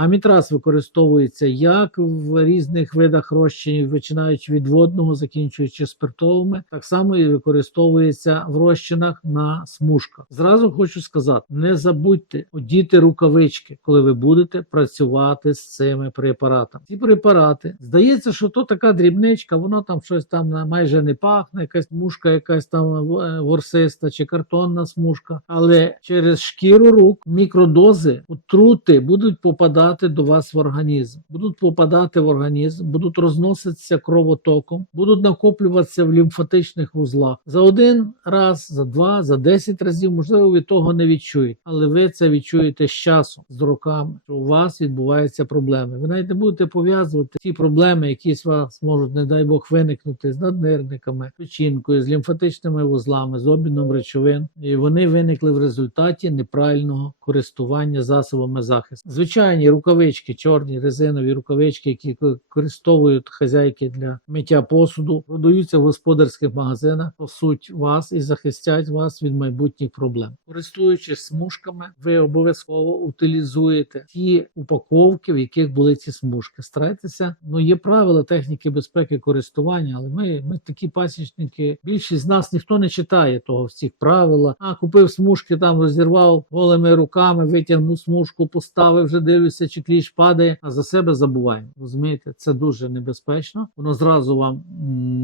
Амітраз використовується як в різних видах розчинів, починаючи від водного, закінчуючи спиртовими, так само і використовується в розчинах на смужках. Зразу хочу сказати: не забудьте одіти рукавички, коли ви будете працювати з цими препаратами. Ці препарати здається, що то така дрібничка, воно там щось там майже не пахне, якась смужка, якась там е, ворсиста чи картонна смужка. Але через шкіру рук мікродози отрути будуть попадати до вас в організм, будуть попадати в організм, будуть розноситися кровотоком, будуть накоплюватися в лімфатичних вузлах за один раз, за два, за десять разів. Можливо, ви того не відчуєте, але ви це відчуєте з часом, з роками, що у вас відбуваються проблеми. Ви навіть не будете пов'язувати ці проблеми, які з вас можуть, не дай Бог, виникнути з наднирниками, печінкою, з лімфатичними вузлами, з обміном речовин. І вони виникли в результаті неправильного користування засобами захисту. Звичайні рукавички, чорні резинові рукавички, які використовують хазяйки для миття посуду, продаються в господарських магазинах, пасуть вас і захистять вас від майбутніх проблем. Користуючись смужками, ви обов'язково утилізуєте ті упаковки, в яких були ці смужки. Старайтеся, ну є правила техніки безпеки користування, але ми, ми такі пасічники. Більшість з нас ніхто не читає того всіх правила. А купив смужки, там розірвав голими руками, витягнув смужку, поставив, вже дивлюся, чи кліч падає. А за себе забуваємо. Розумієте, це дуже небезпечно. Воно зразу вам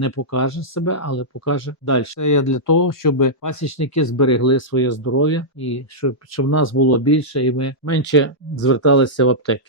не покаже себе, але покаже далі. Це я для того, щоб пасічники зберегли своє здоров'я і щоб, щоб нас було більше, і ми менше зверталися в аптеки.